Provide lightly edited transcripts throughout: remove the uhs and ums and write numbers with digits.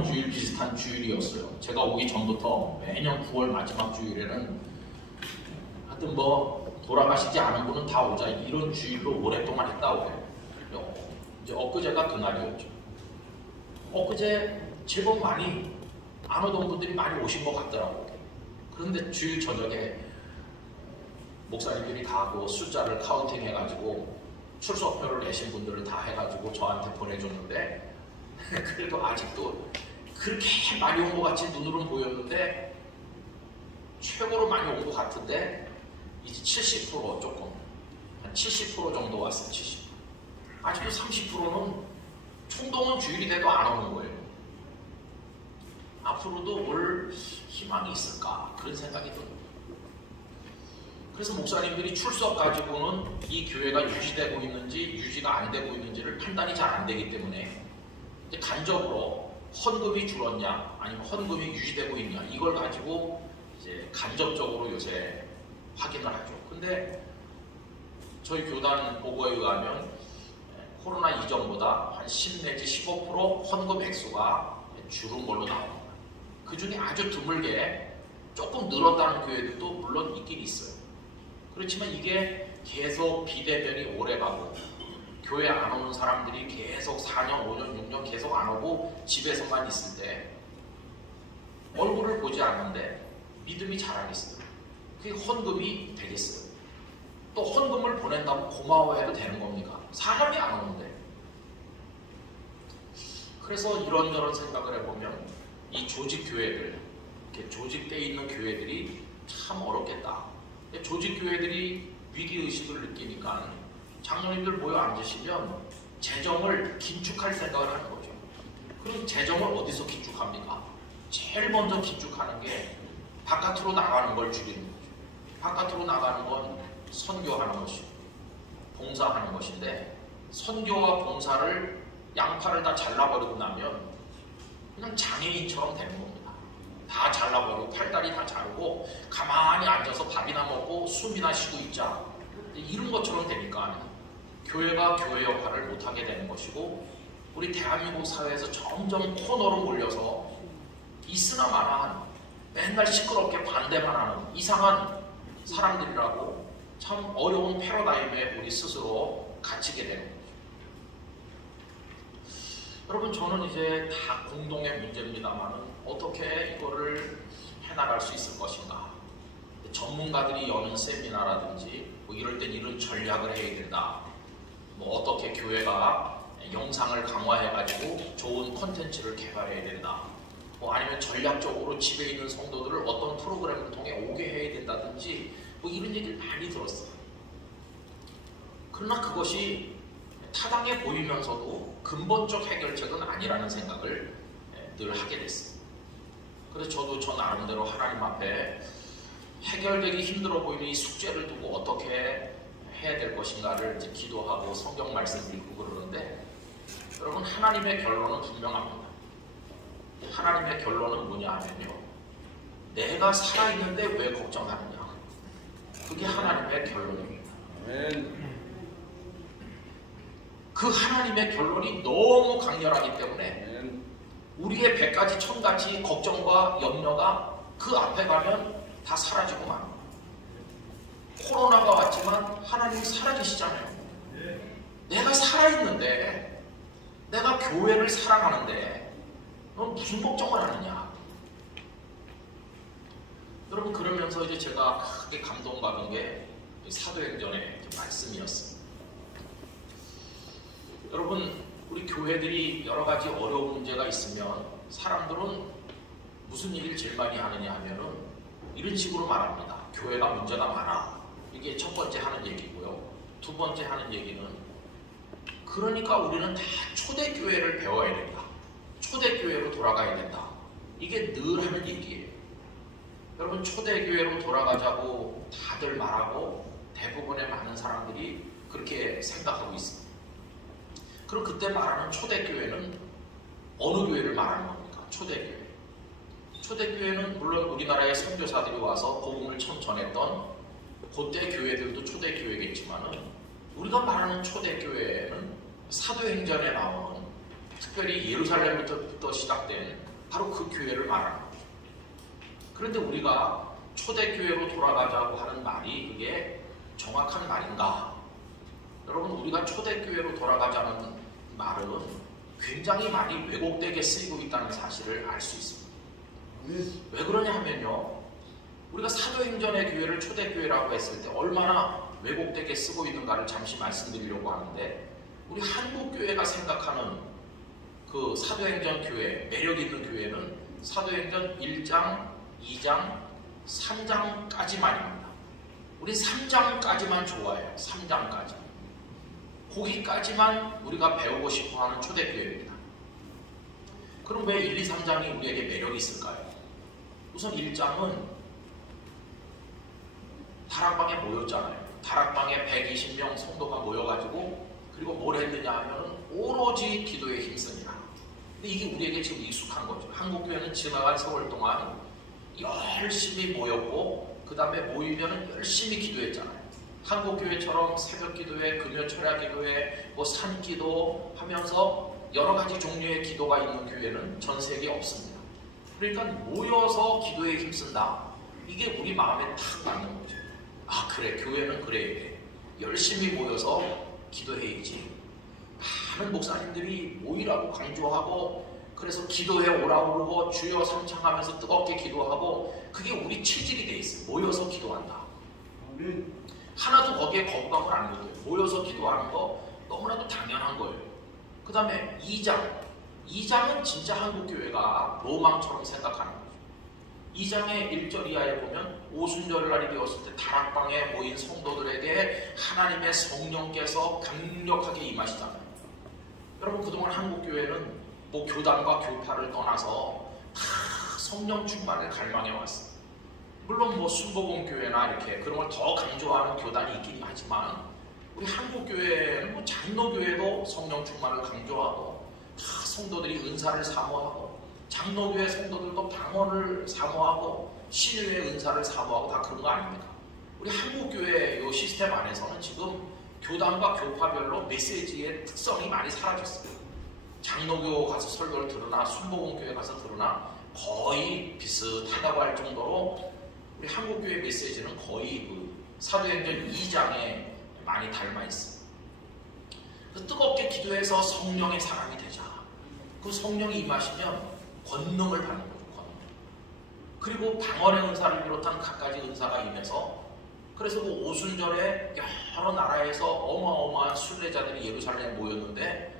총동원 주일 비슷한 주일이었어요. 제가 오기 전부터 매년 9월 마지막 주일에는 하여튼 뭐 돌아가시지 않은 분은 다 오자 이런 주일로 오랫동안 했다고 해요. 이제 엊그제가 그날이었죠. 엊그제 제법 많이 안 오던 분들이 많이 오신 것 같더라고요. 그런데 주일 저녁에 목사님들이 다 그 숫자를 카운팅 해가지고 출석표를 내신 분들을 다 해가지고 저한테 보내줬는데 그래도 아직도 그렇게 많이 온 것 같이 눈으로는 보였는데 최고로 많이 온 것 같은데 이제 70% 조금 한 70% 정도 왔어요. 70%. 아직도 30%는 총동원 주일이 돼도 안 오는 거예요. 앞으로도 올 희망이 있을까 그런 생각이 듭니다. 그래서 목사님들이 출석 가지고는 이 교회가 유지되고 있는지 유지가 안 되고 있는지를 판단이 잘 안 되기 때문에 간접으로 헌금이 줄었냐 아니면 헌금이 유지되고 있냐 이걸 가지고 이제 간접적으로 요새 확인을 하죠. 근데 저희 교단 보고에 의하면 코로나 이전보다 한 10 내지 15% 헌금 액수가 줄은 걸로 나옵니다. 그 중에 아주 드물게 조금 늘었다는 교회들도 물론 있긴 있어요. 그렇지만 이게 계속 비대면이 오래가고 교회 안 오는 사람들이 계속 4년, 5년, 6년 계속 안 오고 집에서만 있을 때 얼굴을 보지 않는데 믿음이 자라겠어요. 그게 헌금이 되겠어요. 또 헌금을 보낸다고 고마워해도 되는 겁니까? 사람이 안 오는데. 그래서 이런저런 생각을 해보면 이 조직교회들, 이렇게 조직되어 있는 교회들이 참 어렵겠다. 조직교회들이 위기의식을 느끼니까 장로님들 모여 앉으시면 재정을 긴축할 생각을 하는 거죠. 그럼 재정을 어디서 긴축합니까? 제일 먼저 긴축하는 게 바깥으로 나가는 걸 줄이는 거죠. 바깥으로 나가는 건 선교하는 것이고 봉사하는 것인데 선교와 봉사를 양팔을 다 잘라버리고 나면 그냥 장애인처럼 되는 겁니다. 다 잘라버리고 팔다리 다 자르고 가만히 앉아서 밥이나 먹고 숨이나 쉬고 있자 이런 것처럼 되니까 교회가 교회 역할을 못하게 되는 것이고 우리 대한민국 사회에서 점점 코너로 몰려서 있으나 마나한 맨날 시끄럽게 반대만 하는 이상한 사람들이라고 참 어려운 패러다임에 우리 스스로 갇히게 되는 거죠. 여러분 저는 이제 다 공동의 문제입니다만 어떻게 이거를 해나갈 수 있을 것인가. 전문가들이 여는 세미나라든지 뭐 이럴 땐 이런 전략을 해야 된다. 뭐 어떻게 교회가 영상을 강화해가지고 좋은 콘텐츠를 개발해야 된다. 뭐 아니면 전략적으로 집에 있는 성도들을 어떤 프로그램을 통해 오게 해야 된다든지 뭐 이런 얘기를 많이 들었어요. 그러나 그것이 타당해 보이면서도 근본적 해결책은 아니라는 생각을 늘 하게 됐어요. 그래서 저도 저 나름대로 하나님 앞에 해결되기 힘들어 보이는 이 숙제를 두고 어떻게 해야 될 것인가를 이제 기도하고 성경 말씀 읽고 그러는데 여러분 하나님의 결론은 분명합니다. 하나님의 결론은 뭐냐 하면요. 내가 살아있는데 왜 걱정하느냐. 그게 하나님의 결론입니다. 그 하나님의 결론이 너무 강렬하기 때문에 우리의 100가지 1000가지 걱정과 염려가 그 앞에 가면 다 사라지고 맙니다. 코로나가 왔지만 하나님이 살아계시잖아요. 내가 살아있는데 내가 교회를 사랑하는데 넌 무슨 걱정을 하느냐. 여러분 그러면서 이제 제가 크게 감동받은 게 사도행전의 말씀이었습니다. 여러분 우리 교회들이 여러 가지 어려운 문제가 있으면 사람들은 무슨 일을 제일 많이 하느냐 하면은 이런 식으로 말합니다. 교회가 문제가 많아. 이게 첫 번째 하는 얘기고요. 두 번째 하는 얘기는 그러니까 우리는 다 초대교회를 배워야 된다. 초대교회로 돌아가야 된다. 이게 늘 하는 얘기예요. 여러분 초대교회로 돌아가자고 다들 말하고 대부분의 많은 사람들이 그렇게 생각하고 있습니다. 그럼 그때 말하는 초대교회는 어느 교회를 말하는 겁니까? 초대교회. 초대교회는 물론 우리나라의 선교사들이 와서 복음을 처음 전했던 그때 교회들도 초대교회겠지만은 우리가 말하는 초대교회는 사도행전에 나오는 특별히 예루살렘부터 시작된 바로 그 교회를 말하는 거죠. 그런데 우리가 초대교회로 돌아가자고 하는 말이 그게 정확한 말인가? 여러분, 우리가 초대교회로 돌아가자는 말은 굉장히 많이 왜곡되게 쓰이고 있다는 사실을 알 수 있습니다. 왜 그러냐 하면요, 우리가 사도행전의 교회를 초대교회라고 했을 때 얼마나 왜곡되게 쓰고 있는가를 잠시 말씀드리려고 하는데, 우리 한국교회가 생각하는 그 사도행전 교회, 매력 있는 교회는 사도행전 1장, 2장, 3장까지만입니다. 우리 3장까지만 좋아해요. 3장까지. 거기까지만 우리가 배우고 싶어하는 초대교회입니다. 그럼 왜 1, 2, 3장이 우리에게 매력이 있을까요? 우선 1장은 다락방에 모였잖아요. 다락방에 120명 성도가 모여가지고, 그리고 뭘 했느냐 하면 오로지 기도에 힘쓰니라. 근데 이게 우리에게 지금 익숙한 거죠. 한국교회는 지나간 세월 동안 열심히 모였고, 그 다음에 모이면 열심히 기도했잖아요. 한국교회처럼 새벽기도회, 금요철야기도회, 뭐 산기도 하면서 여러 가지 종류의 기도가 있는 교회는 전 세계에 없습니다. 그러니까 모여서 기도에 힘쓴다. 이게 우리 마음에 탁 맞는 거죠. 아, 그래, 교회는 그래야 돼. 열심히 모여서 기도해야지. 많은 목사님들이 모이라고 강조하고, 그래서 기도해 오라고 그러고 주여 삼창하면서 뜨겁게 기도하고, 그게 우리 체질이 돼 있어요. 모여서 기도한다. 하나도 거기에 거부감을 안 느껴요. 모여서 기도하는 거 너무나도 당연한 거예요. 그 다음에 2장은 진짜 한국교회가 로망처럼 생각하는 거죠. 2장의 1절 이하에 보면 오순절날이 되었을 때 다락방에 모인 성도들에게 하나님의 성령께서 강력하게 임하시잖아요. 여러분, 그동안 한국교회는 뭐 교단과 교파를 떠나서 다 성령 충만을 갈망해 왔어요. 물론 뭐 순복음교회나 이렇게 그런 걸 더 강조하는 교단이 있긴 하지만, 우리 한국교회는 뭐 장로교회도 성령 충만을 강조하고, 다 성도들이 은사를 사모하고, 장로교회 성도들도 방언을 사모하고, 신유의 은사를 사모하고, 다 그런 거 아닙니까? 우리 한국교회 이 시스템 안에서는 지금 교단과 교파별로 메시지의 특성이 많이 사라졌어요. 장로교 가서 설교를 들으나 순복음교회 가서 들으나 거의 비슷하다고 할 정도로 우리 한국교회 메시지는 거의 그 사도행전 2장에 많이 닮아 있어요. 뜨겁게 기도해서 성령의 사람이 되자. 그 성령이 임하시면 권능을 받는 거죠. 권능. 그리고 방언의 은사를 비롯한 갖가지 은사가 임해서, 그래서 그 오순절에 여러 나라에서 어마어마한 순례자들이 예루살렘에 모였는데,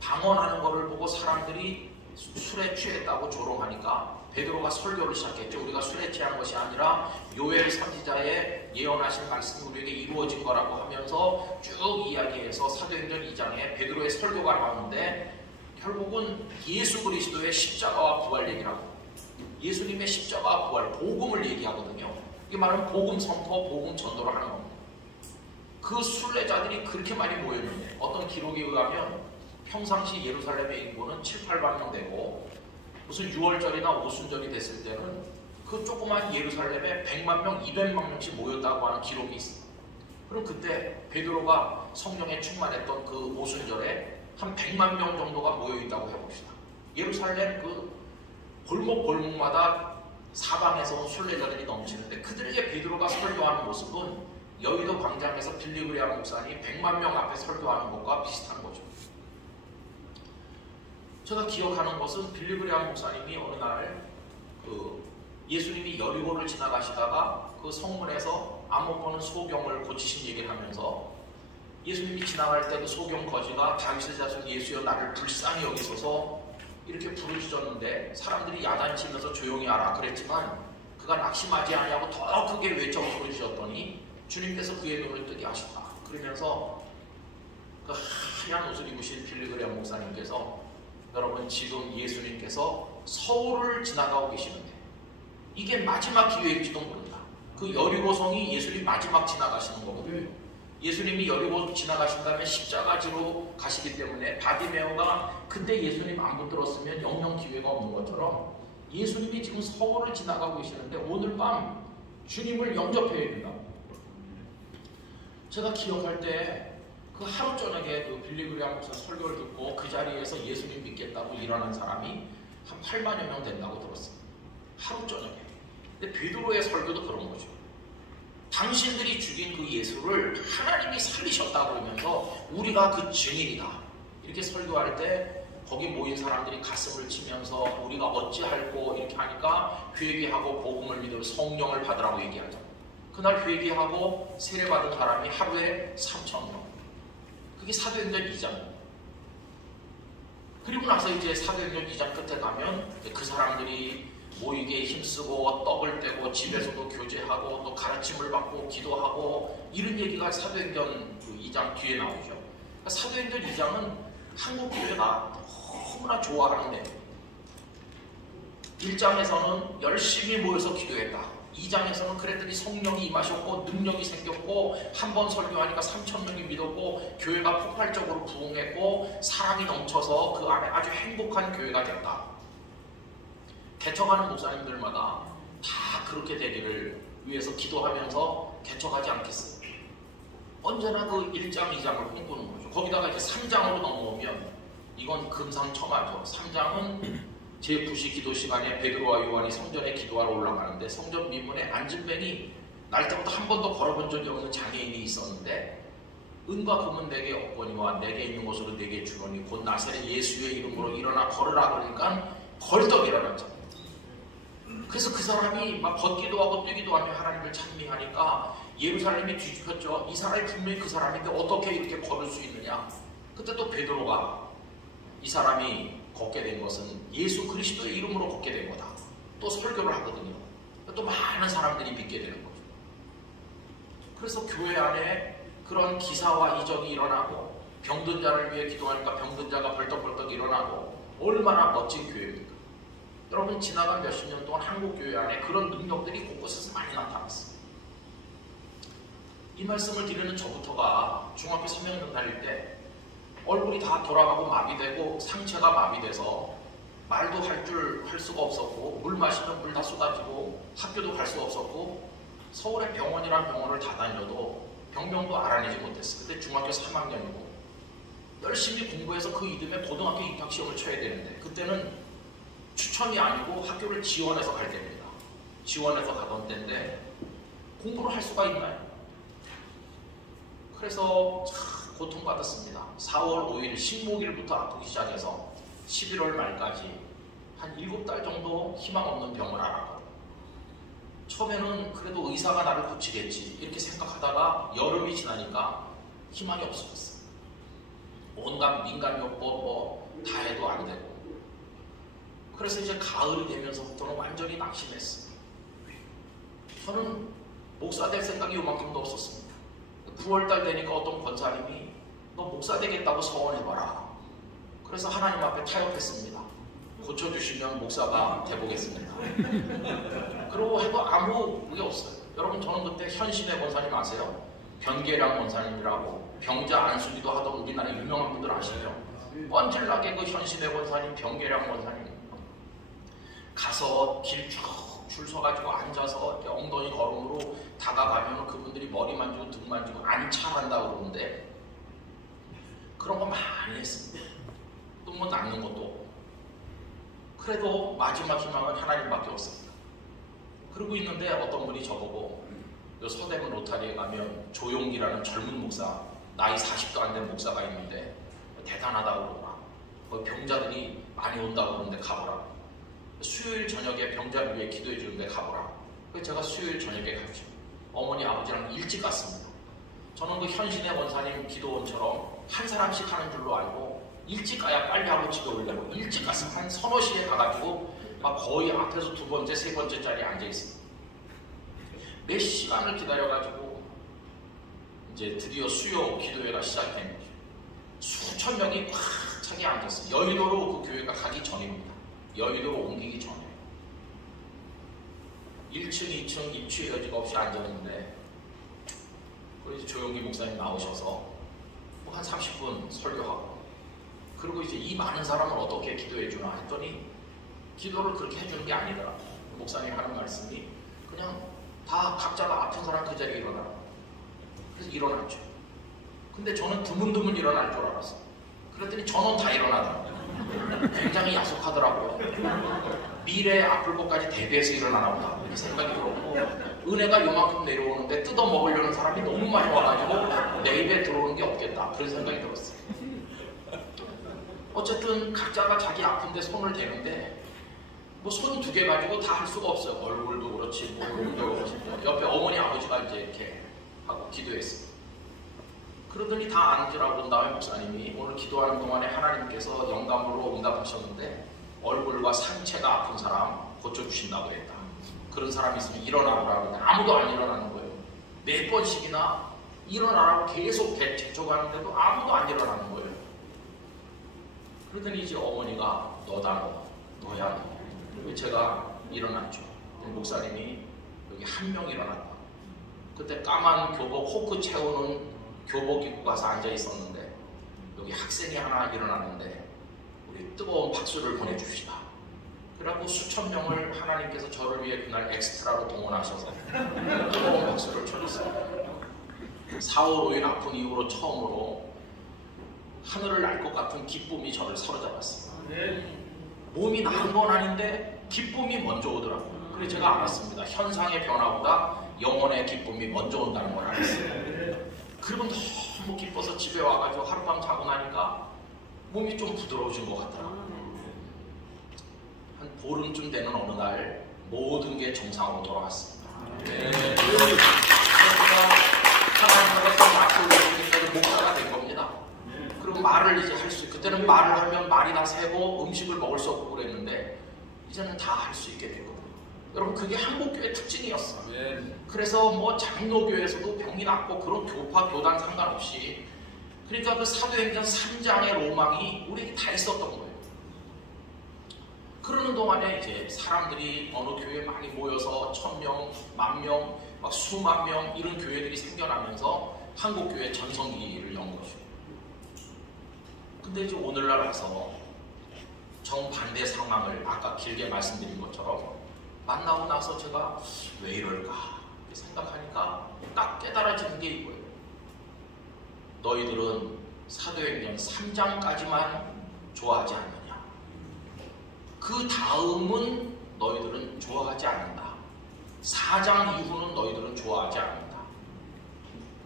방언하는 것을 보고 사람들이 술에 취했다고 조롱하니까 베드로가 설교를 시작했죠. 우리가 술에 취한 것이 아니라 요엘 선지자의 예언하신 말씀이 우리에게 이루어진 거라고 하면서 쭉 이야기해서 사도행전 2장에 베드로의 설교가 나오는데, 결국은 예수 그리스도의 십자가와 부활 얘기라고, 예수님의 십자가와 부활, 복음을 얘기하거든요. 이게 말하면 복음 선포, 복음 전도를 하는 겁니다. 그 순례자들이 그렇게 많이 모였는데, 어떤 기록에 의하면 평상시 예루살렘의 인구는 7, 8만 명 되고, 무슨 6월절이나 오순절이 됐을 때는 그 조그만 예루살렘에 100만 명, 200만 명씩 모였다고 하는 기록이 있습니다. 그럼 그때 베드로가 성령에 충만했던 그 오순절에 한 100만 명 정도가 모여있다고 해봅시다. 예루살렘 그 골목골목마다 사방에서 온 순례자들이 넘치는데, 그들에게 베드로가 설교하는 모습은 여의도 광장에서 빌리그레암 목사님이 100만 명 앞에 설교하는 것과 비슷한 거죠. 제가 기억하는 것은 빌리그레암 목사님이 어느 날 예수님이 여리고를 지나가시다가 그 성문에서 안 못 보는 소경을 고치신 얘기를 하면서, 예수님이 지나갈 때 그 소경 거지가 다윗의 자손 예수여 나를 불쌍히 여기소서 이렇게 부르짖었는데, 사람들이 야단치면서 조용히 하라 그랬지만 그가 낙심하지 아니하고 더 크게 외쳐 부르짖었더니 주님께서 그의 눈을 뜨게 하셨다. 그러면서 그 하얀 옷을 입으신 빌리그레암 목사님께서, 여러분, 지금 예수님께서 서울을 지나가고 계시는데 이게 마지막 기회일지도 모른다. 그 여리고성이 예수님 마지막 지나가시는 거거든요. 예수님이 여리고 지나가신 다음에 십자가지로 가시기 때문에 바디메오가 그때 예수님 안 붙들었으면 영영 기회가 없는 것처럼, 예수님이 지금 서울을 지나가고 계시는데 오늘 밤 주님을 영접해야 된다. 제가 기억할 때 그 하루 저녁에 그 빌리그레암 목사 설교를 듣고 그 자리에서 예수님 믿겠다고 일어난 사람이 한 8만여 명 된다고 들었어요. 하루 저녁에. 근데 베드로의 설교도 그런 거죠. 당신들이 죽인 그 예수를 하나님이 살리셨다고 그러면서 우리가 그 증인이다. 이렇게 설교할 때 거기 모인 사람들이 가슴을 치면서 우리가 어찌할꼬 이렇게 하니까 회개하고 복음을 믿어 성령을 받으라고 얘기하죠. 그날 회개하고 세례받은 사람이 하루에 3,000명. 그게 사도행전 2장. 그리고 나서 이제 사도행전 2장 끝에 가면 그 사람들이 모이게 힘쓰고 떡을 떼고 집에서도 교제하고 또 가르침을 받고 기도하고 이런 얘기가 사도행전 2장 뒤에 나오죠. 그러니까 사도행전 2장은 한국 교회가 너무나 좋아하는 내용. 1장에서는 열심히 모여서 기도했다. 2장에서는 그랬더니 성령이 임하셨고 능력이 생겼고 한 번 설교하니까 3,000명이 믿었고 교회가 폭발적으로 부흥했고 사랑이 넘쳐서 그 안에 아주 행복한 교회가 됐다. 개척하는 목사님들마다 다 그렇게 되기를 위해서 기도하면서 개척하지 않겠어요. 언제나 그 1장, 2장을 꿈꾸는 거죠. 거기다가 이제 3장으로 넘어오면 이건 금상첨화죠. 3장은 제9시 기도 시간에 베드로와 요한이 성전에 기도하러 올라가는데 성전 미문에 안진뱅이 날 때부터 한 번도 걸어본 적이 없는 장애인이 있었는데 은과 금은 내게 없거니와 내게 있는 것으로 내게 주노니 곧 나사렛 예수의 이름으로 일어나 걸으라 그러니까 벌떡 일어났죠. 그래서 그 사람이 막 걷기도 하고 뛰기도 하며 하나님을 찬미하니까 예루살렘이 뒤집혔죠. 이 사람이 분명히 그 사람인데 어떻게 이렇게 걸을 수 있느냐. 그때 또 베드로가 이 사람이 걷게 된 것은 예수 그리스도의 이름으로 걷게 된 거다. 또 설교를 하거든요. 또 많은 사람들이 믿게 되는 거죠. 그래서 교회 안에 그런 기사와 이적이 일어나고 병든 자를 위해 기도하니까 병든 자가 벌떡벌떡 일어나고 얼마나 멋진 교회입니까? 여러분 지나간 몇십 년 동안 한국 교회 안에 그런 능력들이 곳곳에서 많이 나타났어요. 이 말씀을 드리는 저부터가 중학교 3학년 다닐 때 얼굴이 다 돌아가고 마비되고 상체가 마비돼서 말도 할 수가 없었고 물 마시면 물 다 쏟아지고 학교도 갈 수가 없었고 서울에 병원이란 병원을 다 다녀도 병명도 알아내지 못했어요. 그때 중학교 3학년이고 열심히 공부해서 그 이듬해 고등학교 입학시험을 쳐야 되는데 그때는 추천이 아니고 학교를 지원해서 갈 때입니다. 지원해서 가던 때인데 공부를 할 수가 있나요? 그래서 참 고통받았습니다. 4월 5일 식모기일부터 아프기 시작해서 11월 말까지 한 7달 정도 희망 없는 병을 앓았거든요. 처음에는 그래도 의사가 나를 고치겠지 이렇게 생각하다가 여름이 지나니까 희망이 없어졌어요. 온갖 민간요법 다 해도 안 되고 그래서 이제 가을이 되면서부터는 완전히 낙심했어요. 저는 목사 될 생각이 요만큼도 없었습니다. 9월달 되니까 어떤 권사님이 너 목사 되겠다고 서원해봐라. 그래서 하나님 앞에 타협했습니다. 고쳐주시면 목사가 돼보겠습니다. 그러고 해도 아무 그게 없어요. 여러분 저는 그때 현신의 권사님 아세요? 변계량 권사님이라고 병자 안수기도 하던 우리나라 유명한 분들 아시죠? 뻔질나게 그 현신의 권사님, 변계량 권사님 가서 길 쭉 줄 서가지고 앉아서 이렇게 엉덩이 걸음으로 다가가면 그분들이 머리 만지고 등 만지고 안차한다고 그러는데 그런 거 많이 했습니다. 또 뭐 낫는 것도 없고 그래도 마지막 희망은 하나님밖에 없습니다. 그러고 있는데 어떤 분이 저보고 요 서대문 로타리에 가면 조용기라는 젊은 목사 나이 40도 안 된 목사가 있는데 대단하다고 그러더라. 거기 병자들이 많이 온다고 그러는데 가보라. 수요일 저녁에 병자를 위해 기도해 주는데 가보라. 그래서 제가 수요일 저녁에 갔죠. 어머니 아버지랑 일찍 갔습니다. 저는 그 현신의 원사님 기도원처럼 한 사람씩 하는 줄로 알고 일찍 가야 빨리 하고 집에 오려고 일찍 가서 한 서너 시에 가가지고 막 거의 앞에서 두 번째, 세 번째 자리에 앉아있습니다. 몇 시간을 기다려가지고 이제 드디어 수요 기도회가 시작된 거죠. 수천 명이 꽉 차게 앉았어요. 여의도로 그 교회가 가기 전입니다. 여의도로 옮기기 전에 1층, 2층 입추의 여지가 없이 앉았는데 그리고 조용기 목사님 나오셔서 한 30분 설교하고 그리고 이제 이 많은 사람을 어떻게 기도해 주나 했더니 기도를 그렇게 해주는 게 아니더라. 목사님 하는 말씀이 그냥 다 각자가 아픈 사람 그 자리에 일어나라. 그래서 일어났죠. 근데 저는 드문드문 일어날 줄 알았어요. 그랬더니 전원 다 일어나더라고요. 굉장히 야속하더라고요. 미래에 아플 것까지 대비해서 일어나나 보다 이렇게 생각이 들었고, 은혜가 요만큼 내려오는데 뜯어먹으려는 사람이 너무 많이 와가지고 내 입에 들어오는 게 없겠다 그런 생각이 들었어요. 어쨌든 각자가 자기 아픈데 손을 대는데 뭐 손 2개 가지고 다 할 수가 없어요. 얼굴도 그렇지 뭐 몸도 그렇지. 옆에 어머니 아버지가 이제 이렇게 하고 기도했습니다. 그러더니 다 앉으라고 본 다음에 목사님이 오늘 기도하는 동안에 하나님께서 영감으로 응답하셨는데 얼굴과 상체가 아픈 사람 고쳐주신다고 했다. 그런 사람이 있으면 일어나보라고 하는데 아무도 안 일어나는 거예요. 몇 번씩이나 일어나라고 계속 재촉하는데도 아무도 안 일어나는 거예요. 그러더니 이제 어머니가 너다 너야 너. 그리고 제가 일어났죠. 목사님이 여기 한 명 일어났다. 그때 까만 교복 호크 채우는 교복 입고 가서 앉아 있었는데 여기 학생이 하나 일어났는데 우리 뜨거운 박수를 보내줍시다. 그래갖고 수천 명을 하나님께서 저를 위해 그날 엑스트라로 동원하셔서 뜨거운 박수를 쳐줬어요. 4월 5일 아픈 이후로 처음으로 하늘을 날 것 같은 기쁨이 저를 사로잡았습니다. 몸이 나은 건 아닌데 기쁨이 먼저 오더라고요. 그래서 제가 알았습니다. 현상의 변화보다 영혼의 기쁨이 먼저 온다는 걸 알았어요. 그리고 너무 기뻐서 집에 와가지고 하룻밤 자고 나니까 몸이 좀 부드러워진 것 같더라고요. 한 보름쯤 되는 어느 날 모든 게 정상으로 돌아왔습니다. 하나님과 또 맞춰오니까 목사가 된 겁니다. 그리고 말을 이제 할 수, 그때는 말을 하면 말이 다 새고 음식을 먹을 수 없고 그랬는데 이제는 다 할 수 있게 됐거든요. 여러분 그게 한국교회 특징이었어요. 그래서 뭐 장로교에서도 병이 낫고 그런 교파 교단 상관없이, 그러니까 그 사도행전 3장의 로망이 우리에게 다 있었던 거예요. 그러는 동안에 이제 사람들이 어느 교회에 많이 모여서 1000명, 10,000명, 막 수만 명 이런 교회들이 생겨나면서 한국교회 전성기를 연 거죠. 근데 이제 오늘날 와서 정반대 상황을 아까 길게 말씀드린 것처럼 만나고 나서 제가 왜 이럴까 생각하니까 딱 깨달아지는 게 이거예요. 너희들은 사도행전 3장까지만 좋아하지 않느냐. 그 다음은 너희들은 좋아하지 않는다. 4장 이후는 너희들은 좋아하지 않는다.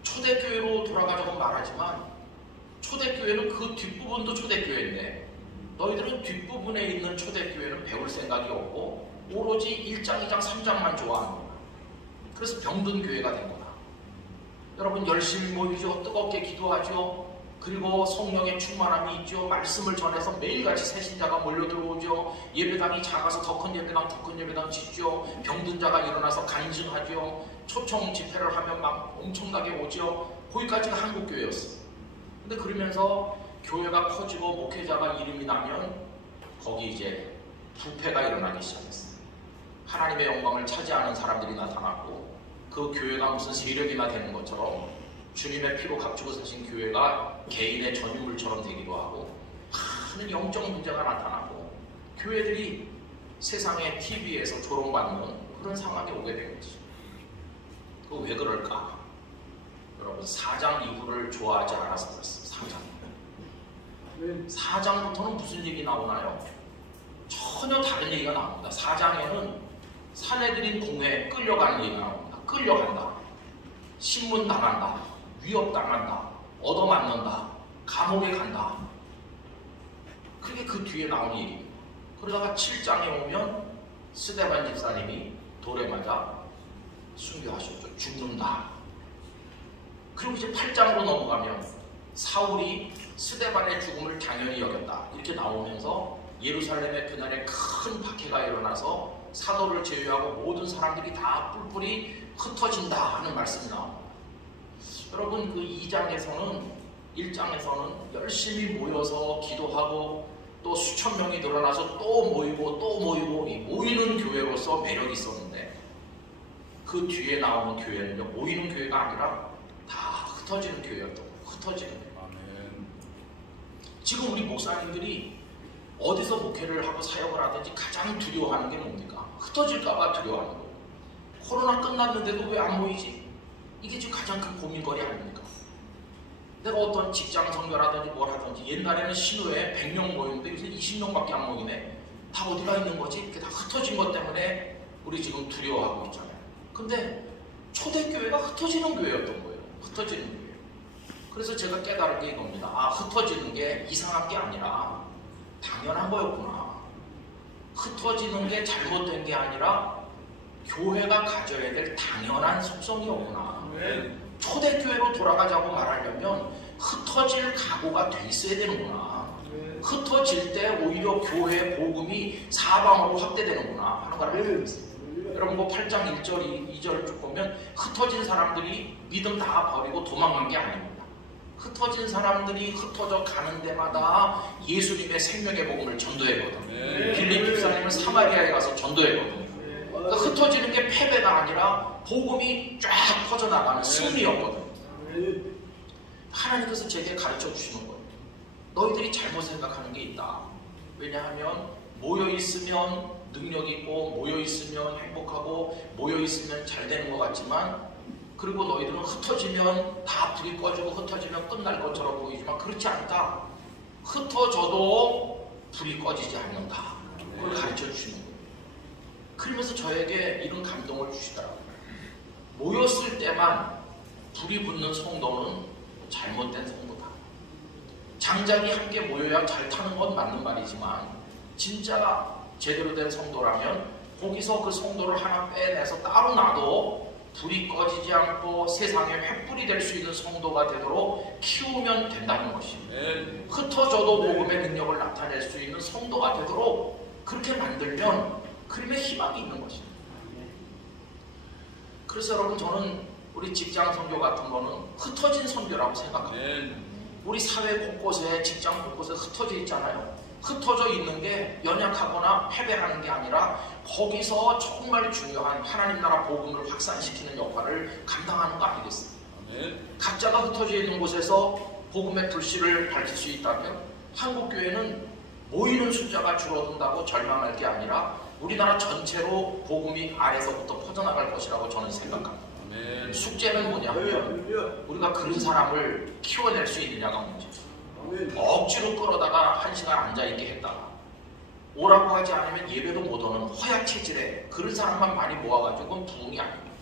초대교회로 돌아가자고 말하지만 초대교회는 그 뒷부분도 초대교회인데 너희들은 뒷부분에 있는 초대교회는 배울 생각이 없고 오로지 1장, 2장, 3장만 좋아하는 거야. 그래서 병든 교회가 된 거다. 여러분 열심히 모이죠. 뜨겁게 기도하죠. 그리고 성령의 충만함이 있죠. 말씀을 전해서 매일같이 새신자가 몰려들어오죠. 예배당이 작아서 더 큰 예배당, 더 큰 예배당 짓죠. 병든 자가 일어나서 간증하죠. 초청 집회를 하면 막 엄청나게 오죠. 거기까지가 한국교회였어요. 근데 그러면서 교회가 커지고 목회자가 이름이 나면 거기 이제 부패가 일어나기 시작했어요. 하나님의 영광을 차지하는 사람들이 나타났고 그 교회가 무슨 세력이나 되는 것처럼 주님의 피로 값주고 사신 교회가 개인의 전유물처럼 되기도 하고 많은 영적 문제가 나타나고 교회들이 세상의 TV에서 조롱받는 그런 상황이 오게 된 거죠. 그 왜 그럴까? 여러분 4장 이후를 좋아하지 않아서 그렇습니다. 4장부터는 무슨 얘기 나오나요? 전혀 다른 얘기가 나옵니다. 4장에는 사내들인 공회에 끌려가는 얘기가 나옵니다. 끌려간다. 신문 나간다. 위협당한다. 얻어맞는다. 감옥에 간다. 그게 그 뒤에 나오는 얘기입니다. 그러다가 7장에 오면 스데반 집사님이 돌에 맞아 순교하셨죠. 죽는다. 그리고 이제 8장으로 넘어가면 사울이 스데반의 죽음을 당연히 여겼다. 이렇게 나오면서 예루살렘에 그날에 큰 박해가 일어나서 사도를 제외하고 모든 사람들이 다 뿔뿔이 흩어진다 하는 말씀이 나옵니다. 여러분 그 2장에서는 1장에서는 열심히 모여서 기도하고 또 수천 명이 늘어나서 또 모이고 또 모이고 이 모이는 교회로서 매력이 있었는데 그 뒤에 나오는 교회는요 모이는 교회가 아니라 다 흩어지는 교회였던 거예요. 흩어지는 교회. 지금 우리 목사님들이 어디서 목회를 하고 사역을 하든지 가장 두려워하는 게 뭡니까? 흩어질까봐 두려워하는 거예요. 코로나 끝났는데도 왜 안 모이지? 이게 지금 가장 큰 고민거리 아닙니까? 내가 어떤 직장 선교라든지 뭘 하든지 옛날에는 신우에 100명 모였는데 요새 20명밖에 안 모이네. 다 어디가 있는 거지? 이렇게 다 흩어진 것 때문에 우리 지금 두려워하고 있잖아요. 근데 초대교회가 흩어지는 교회였던 거예요. 흩어지는 교회. 그래서 제가 깨달은 게 이겁니다. 아, 흩어지는 게 이상한 게 아니라 당연한 거였구나. 흩어지는 게 잘못된 게 아니라 교회가 가져야 될 당연한 속성이었구나. 초대교회로 돌아가자고 말하려면 흩어질 각오가 돼 있어야 되는구나. 흩어질 때 오히려 교회 복음이 사방으로 확대되는구나 하는 걸 알게 됐어요. 여러분 뭐 8장 1절 2절 쭉 보면 ht어진 사람들이 믿음 다 버리고 도망간 게 아닙니다. 흩어진 사람들이 흩어져 가는 데마다 예수님의 생명의 복음을 전도했거든요. 빌립 집사님은 사마리아에 가서 전도했거든요. 그러니까 흩어지는 게 패배가 아니라 복음이 쫙 퍼져나가는 승리였거든요. 하나님께서 제게 가르쳐 주시는 거예요. 너희들이 잘못 생각하는 게 있다. 왜냐하면 모여있으면 능력 있고 모여있으면 행복하고 모여있으면 잘 되는 것 같지만, 그리고 너희들은 흩어지면 다 불이 꺼지고 흩어지면 끝날 것처럼 보이지만 그렇지 않다. 흩어져도 불이 꺼지지 않는다. 그걸 가르쳐 주시는 거예요. 그러면서 저에게 이런 감동을 주시더라고요. 모였을 때만 불이 붙는 성도는 잘못된 성도다. 장작이 함께 모여야 잘 타는 건 맞는 말이지만 진짜 제대로 된 성도라면 거기서 그 성도를 하나 빼내서 따로 놔도 불이 꺼지지 않고 세상에 횃불이 될 수 있는 성도가 되도록 키우면 된다는 것입니다. 흩어져도 복음의 능력을 나타낼 수 있는 성도가 되도록 그렇게 만들면 그림에 희망이 있는 것입니다. 그래서 여러분, 저는 우리 직장 선교 같은 거는 흩어진 선교라고 생각합니다. 우리 사회 곳곳에, 직장 곳곳에 흩어져 있잖아요. 흩어져 있는 게 연약하거나 패배하는 게 아니라 거기서 정말 중요한 하나님 나라 복음을 확산시키는 역할을 감당하는 거 아니겠습니까? 각자가 흩어져 있는 곳에서 복음의 불씨를 밝힐 수 있다면 한국교회는 모이는 숫자가 줄어든다고 절망할 게 아니라 우리나라 전체로 복음이 아래서부터 퍼져나갈 것이라고 저는 생각합니다. 숙제는 뭐냐면 우리가 그런 사람을 키워낼 수 있느냐가 문제죠. 억지로 끌어다가 1시간 앉아있게 했다가 오라고 하지 않으면 예배도 못 오는 허약 체질에 그런 사람만 많이 모아가지고 그건 부흥이 아닙니다.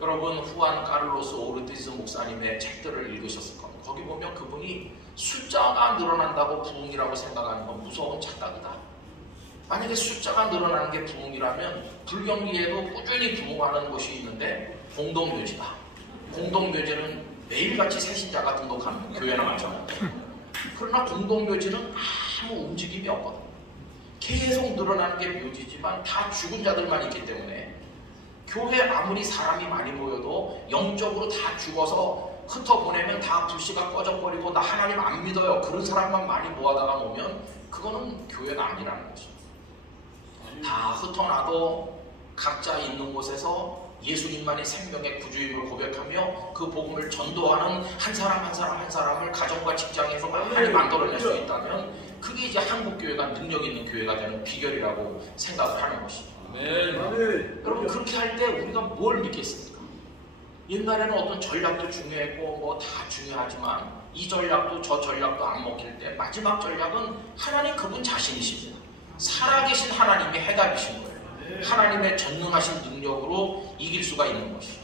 여러분, 후안 카를로스 오르티스 목사님의 책들을 읽으셨을 겁니다. 거기 보면 그분이 숫자가 늘어난다고 부흥이라고 생각하는 건 무서운 착각이다. 만약에 숫자가 늘어나는 게 부흥이라면 불경기에도 꾸준히 부흥하는 곳이 있는데 공동묘지다. 공동묘지는 매일같이 새신자가 등록하는 교회나 마찬가지예요. 그러나 공동묘지는 아무 움직임이 없거든요. 계속 늘어나는 게 묘지지만 다 죽은 자들만 있기 때문에 교회 아무리 사람이 많이 모여도 영적으로 다 죽어서 흩어보내면 다 불씨가 꺼져버리고 나 하나님 안 믿어요. 그런 사람만 많이 모아다가 놓으면 그거는 교회가 아니라는 거죠. 다 흩어놔도 각자 있는 곳에서 예수님만이 생명의 구주임을 고백하며 그 복음을 전도하는 한 사람 한 사람 한 사람을 가정과 직장에서 많이 만들어낼 수 있다면 그게 이제 한국교회가 능력 있는 교회가 되는 비결이라고 생각을 하는 것입니다. 여러분, 그렇게 할 때 우리가 뭘 믿겠습니까? 옛날에는 어떤 전략도 중요했고 뭐 다 중요하지만 이 전략도 저 전략도 안 먹힐 때 마지막 전략은 하나님 그분 자신이십니다. 살아계신 하나님이 해답이신 거예요. 하나님의 전능하신 능력으로 이길 수가 있는 것이죠.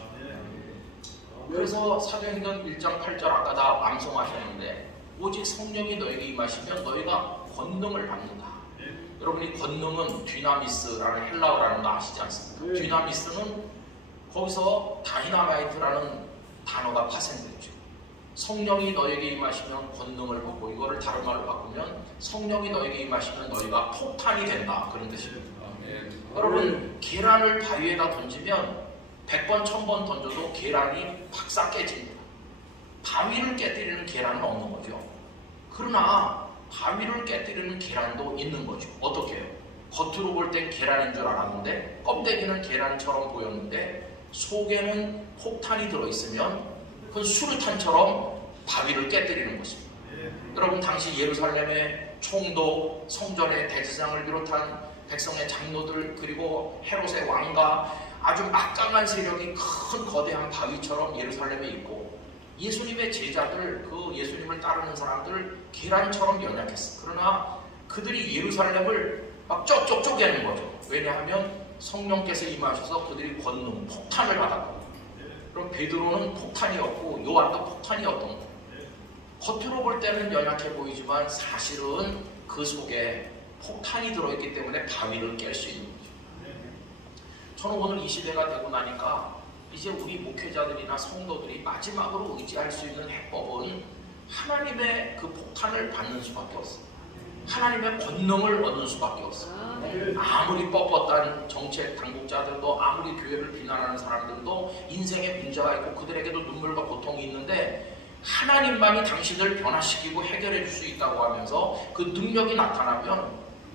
그래서 사도행전 1장 8절 아까 다 암송하셨는데 오직 성령이 너에게 임하시면 너희가 권능을 받는다. 여러분이 권능은 디나미스라는 헬라어라는 거 아시지 않습니까? 디나미스는 거기서 다이나마이트라는 단어가 파생되죠. 성령이 너에게 임하시면 권능을 받고, 이거를 다른 말로 바꾸면 성령이 너에게 임하시면 너희가 폭탄이 된다, 그런 뜻입니다. 여러분, 계란을 바위에다 던지면 100번 1000번 던져도 계란이 팍싹 깨집니다. 바위를 깨뜨리는 계란은 없는 거죠. 그러나 바위를 깨뜨리는 계란도 있는 거죠. 어떻게 해요? 겉으로 볼 땐 계란인 줄 알았는데 껍데기는 계란처럼 보였는데 속에는 폭탄이 들어있으면 그건 수류탄처럼 바위를 깨뜨리는 것입니다. 여러분, 당시 예루살렘의 총독, 성전의 대제사장을 비롯한 백성의 장로들, 그리고 헤롯의 왕과 아주 막강한 세력이 큰 거대한 바위처럼 예루살렘에 있고, 예수님의 제자들, 그 예수님을 따르는 사람들 계란처럼 연약했어. 그러나 그들이 예루살렘을 막 쪽쪽 쪼개는 거죠. 왜냐하면 성령께서 임하셔서 그들이 권능, 폭탄을 받았고, 그럼 베드로는 폭탄이었고 요한도 폭탄이었던 거예요. 겉으로 볼 때는 연약해 보이지만 사실은 그 속에 폭탄이 들어있기 때문에 바위를 깰 수 있는 거죠. 저는 오늘 이 시대가 되고 나니까 이제 우리 목회자들이나 성도들이 마지막으로 의지할 수 있는 해법은 하나님의 그 폭탄을 받는 수밖에 없어요. 하나님의 권능을 얻는 수밖에 없어요. 아무리 뻣뻣한 정책 당국자들도, 아무리 교회를 비난하는 사람들도 인생에 문제가 있고 그들에게도 눈물과 고통이 있는데, 하나님만이 당신을 변화시키고 해결해 줄 수 있다고 하면서 그 능력이 나타나면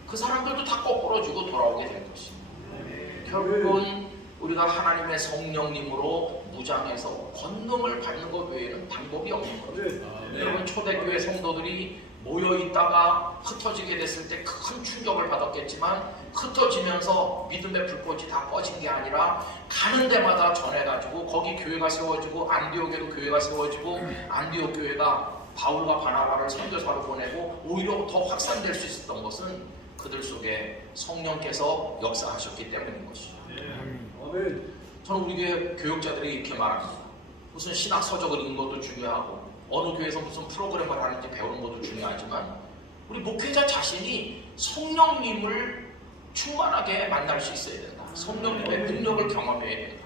그 사람들도 다 거꾸로지고 돌아오게 될 것입니다. 결국은 우리가 하나님의 성령님으로 무장해서 권능을 받는 것 외에는 방법이 없는 거예요. 여러분, 초대교회 성도들이 모여있다가 흩어지게 됐을 때 큰 충격을 받았겠지만, 흩어지면서 믿음의 불꽃이 다 꺼진 게 아니라 가는 데마다 전해가지고 거기 교회가 세워지고, 안디옥에도 교회가 세워지고, 안디옥 교회가 바울과 바나바를 선교사로 보내고 오히려 더 확산될 수 있었던 것은 그들 속에 성령께서 역사하셨기 때문인 것이죠. 저는 우리 교회 교육자들이 이렇게 말합니다. 무슨 신학 서적을 읽는 것도 중요하고, 어느 교회에서 무슨 프로그램을 하는지 배우는 것도 중요하지만, 우리 목회자 자신이 성령님을 충만하게 만날 수 있어야 된다. 성령님의 능력을 경험해야 된다.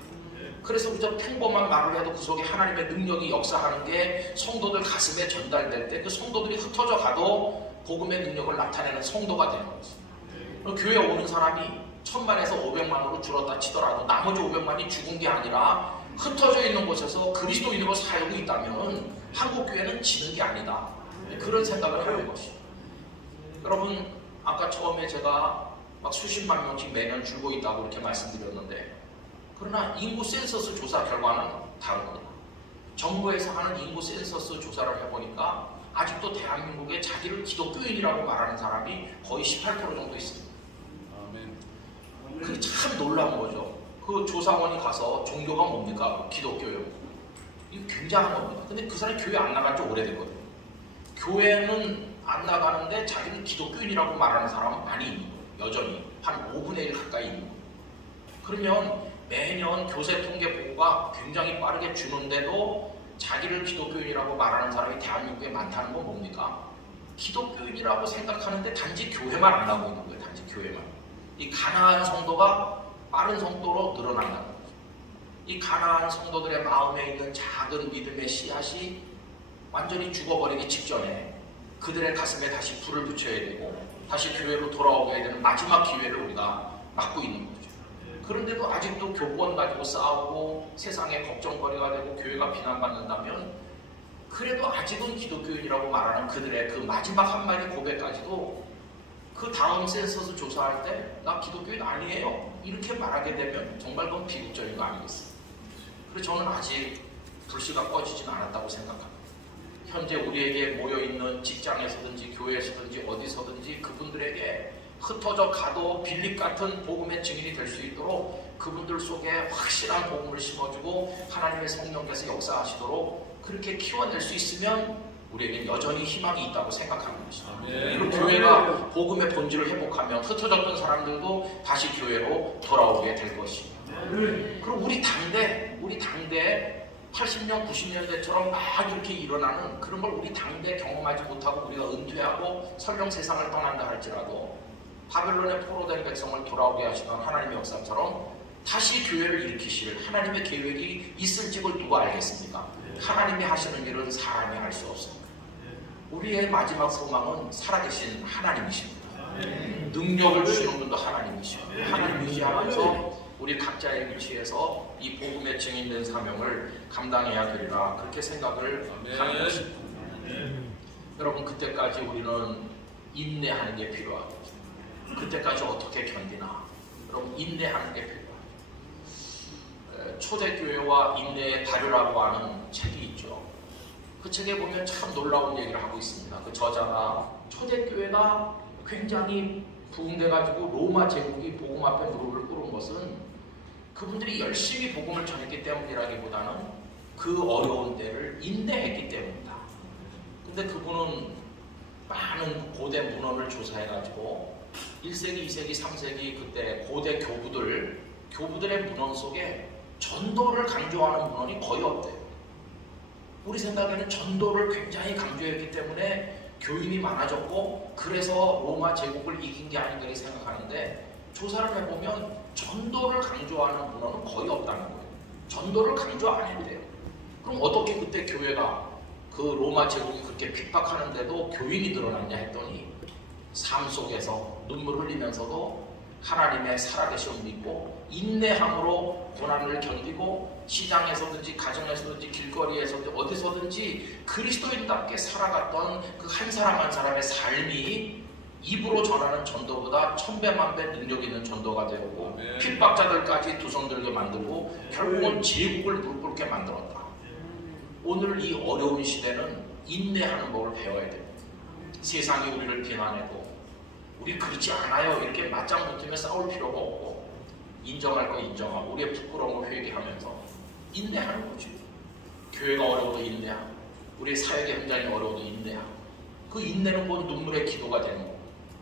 그래서 우리가 평범한 말을 해도 그 속에 하나님의 능력이 역사하는 게 성도들 가슴에 전달될 때 그 성도들이 흩어져 가도 복음의 능력을 나타내는 성도가 되는 거죠. 교회에 오는 사람이 1000만에서 500만으로 줄었다 치더라도 나머지 500만이 죽은 게 아니라 흩어져 있는 곳에서 그리스도인으로 살고 있다면 한국교회는 지는 게 아니다. 그런 생각을 하는 것이죠. 여러분, 아까 처음에 제가 막 수십만 명씩 매년 줄고 있다고 이렇게 말씀드렸는데, 그러나 인구 센서스 조사 결과는 다릅니다. 정부에서 하는 인구 센서스 조사를 해보니까 아직도 대한민국에 자기를 기독교인이라고 말하는 사람이 거의 18% 정도 있습니다. 그게 참 놀라운 거죠. 그 조사원이 가서 종교가 뭡니까? 기독교요. 이거 굉장한 겁니다. 근데 그 사람이 교회 안 나간 지 오래됐거든요. 교회는 안 나가는데 자기는 기독교인이라고 말하는 사람은 많이 있는 거예요. 여전히 한 5분의 1 가까이 있는 거예요. 그러면 매년 교세 통계 보고가 굉장히 빠르게 주는데도 자기를 기독교인이라고 말하는 사람이 대한민국에 많다는 건 뭡니까? 기독교인이라고 생각하는데 단지 교회만 안 하고 있는 거예요. 단지 교회만. 이 가난한 성도가 빠른 속도로 늘어난다는 거죠. 이 가난한 성도들의 마음에 있는 작은 믿음의 씨앗이 완전히 죽어버리기 직전에 그들의 가슴에 다시 불을 붙여야 되고 다시 교회로 돌아오게 되는 마지막 기회를 우리가 맞고 있는 거죠. 그런데도 아직도 교권 가지고 싸우고 세상에 걱정거리가 되고 교회가 비난받는다면, 그래도 아직은 기독교인이라고 말하는 그들의 그 마지막 한마디 고백까지도 그 다음 센서스 조사할 때 나 기독교인 아니에요 이렇게 말하게 되면 정말 그건 비극적인 거 아니겠어요? 그래서 저는 아직 불씨가 꺼지진 않았다고 생각합니다. 현재 우리에게 모여있는 직장에서든지 교회에서든지 어디서든지 그분들에게 흩어져 가도 빌립 같은 복음의 증인이 될 수 있도록 그분들 속에 확실한 복음을 심어주고 하나님의 성령께서 역사하시도록 그렇게 키워낼 수 있으면 우리에겐 여전히 희망이 있다고 생각하는 것입니다. 그리고 교회가 복음의 본질을 회복하면 흩어졌던 사람들도 다시 교회로 돌아오게 될 것입니다. 그럼 우리 당대 80년, 90년대처럼 막 이렇게 일어나는 그런 걸 우리 당대 경험하지 못하고 우리가 은퇴하고 설령 세상을 떠난다 할지라도 바벨론에 포로된 백성을 돌아오게 하시던 하나님의 역사처럼 다시 교회를 일으키실 하나님의 계획이 있을지를 누가 알겠습니까? 하나님이 하시는 일은 사람이 할 수 없습니다. 우리의 마지막 소망은 살아계신 하나님이십니다. 능력을 주시는 분도 하나님이시고, 하나님 의지하면서 우리 각자의 위치에서 이 복음의 증인된 사명을 감당해야 되리라, 그렇게 생각을 하는 것입니다. 여러분, 그때까지 우리는 인내하는 게 필요하고, 그때까지 어떻게 견디나? 여러분, 인내하는 게 필요하죠. 초대교회와 인내의 다르라고 하는 책이 있죠. 그 책에 보면 참 놀라운 얘기를 하고 있습니다. 그 저자가 초대교회가 굉장히 부흥돼가지고 로마 제국이 복음 앞에 무릎을 꿇은 것은 그분들이 열심히 복음을 전했기 때문이라기보다는 그 어려운 때를 인내했기 때문이다. 근데 그분은 많은 고대 문헌을 조사해가지고 1세기, 2세기, 3세기 그때 고대 교부들의 문헌 속에 전도를 강조하는 문헌이 거의 없대요. 우리 생각에는 전도를 굉장히 강조했기 때문에 교인이 많아졌고 그래서 로마 제국을 이긴 게 아닌가 이렇게 생각하는데 조사를 해보면 전도를 강조하는 문헌은 거의 없다는 거예요. 전도를 강조 안 했대요. 그럼 어떻게 그때 교회가 그 로마 제국이 그렇게 핍박하는데도 교인이 늘어났냐 했더니 삶 속에서 눈물 흘리면서도 하나님의 살아계심을 믿고 인내함으로 고난을 견디고 시장에서든지 가정에서든지 길거리에서든지 어디서든지 그리스도인답게 살아갔던 그 한 사람 한 사람의 삶이 입으로 전하는 전도보다 천배만배 능력 있는 전도가 되었고 핍박자들까지 두 손 들게 만들고 결국은 제국을 무릎 꿇게 만들었다. 오늘 이 어려운 시대는 인내하는 법을 배워야 됩니다. 세상이 우리를 비난해도 우리 그렇지 않아요 이렇게 맞짱 붙으며 싸울 필요가 없고 인정할 거 인정하고 우리의 부끄러운 걸 회개하면서 인내하는 거죠. 교회가 어려워도 인내하고 우리의 사역의 현장이 어려워도 인내하고 그 인내는 곧 눈물의 기도가 되는 거고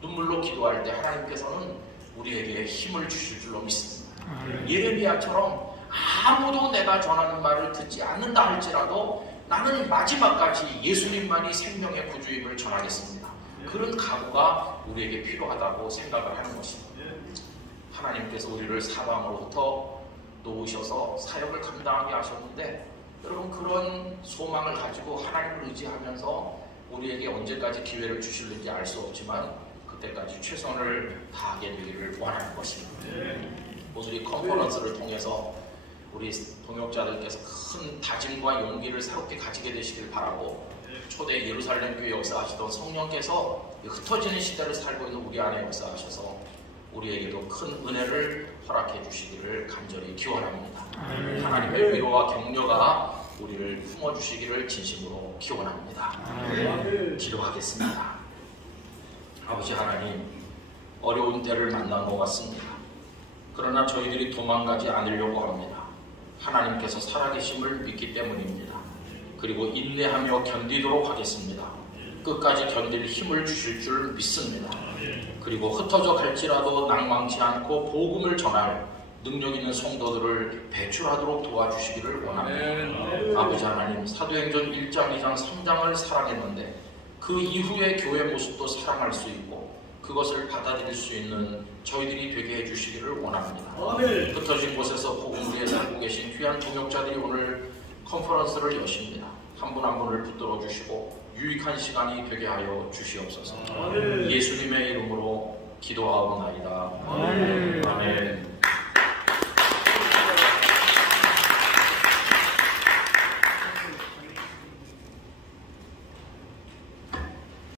눈물로 기도할 때 하나님께서는 우리에게 힘을 주실 줄로 믿습니다. 예레미야처럼 아무도 내가 전하는 말을 듣지 않는다 할지라도 나는 마지막까지 예수님만이 생명의 구주임을 전하겠습니다. 그런 각오가 우리에게 필요하다고 생각을 하는 것입니다. 하나님께서 우리를 사방으로부터 놓으셔서 사역을 감당하게 하셨는데 여러분 그런 소망을 가지고 하나님을 의지하면서 우리에게 언제까지 기회를 주실는지 알 수 없지만 그때까지 최선을 다하게 되기를 원하는 것입니다. 오늘 이 컨퍼런스를 통해서 우리 동역자들께서 큰 다짐과 용기를 새롭게 가지게 되시길 바라고 초대 예루살렘 교회 역사하시던 성령께서 흩어지는 시대를 살고 있는 우리 안에 역사하셔서 우리에게도 큰 은혜를 허락해 주시기를 간절히 기원합니다. 하나님의 위로와 격려가 우리를 품어주시기를 진심으로 기원합니다. 기도하겠습니다. 아버지 하나님, 어려운 때를 만난 것 같습니다. 그러나 저희들이 도망가지 않으려고 합니다. 하나님께서 살아계심을 믿기 때문입니다. 그리고 인내하며 견디도록 하겠습니다. 끝까지 견딜 힘을 주실 줄 믿습니다. 그리고 흩어져 갈지라도 낭망치 않고 복음을 전할 능력 있는 성도들을 배출하도록 도와주시기를 원합니다. 아버지 하나님, 사도행전 1장, 2장, 3장을 사랑했는데 그 이후의 교회 모습도 사랑할 수 있고 그것을 받아들일 수 있는 저희들이 되게 해주시기를 원합니다. 흩어진 곳에서 복음 위에 살고 계신 귀한 동역자들이 오늘 컨퍼런스를 여십니다. 한 분 한 분을 붙들어 주시고 유익한 시간이 되게 하여 주시옵소서. 예수님의 이름으로 기도하옵나이다. 아멘.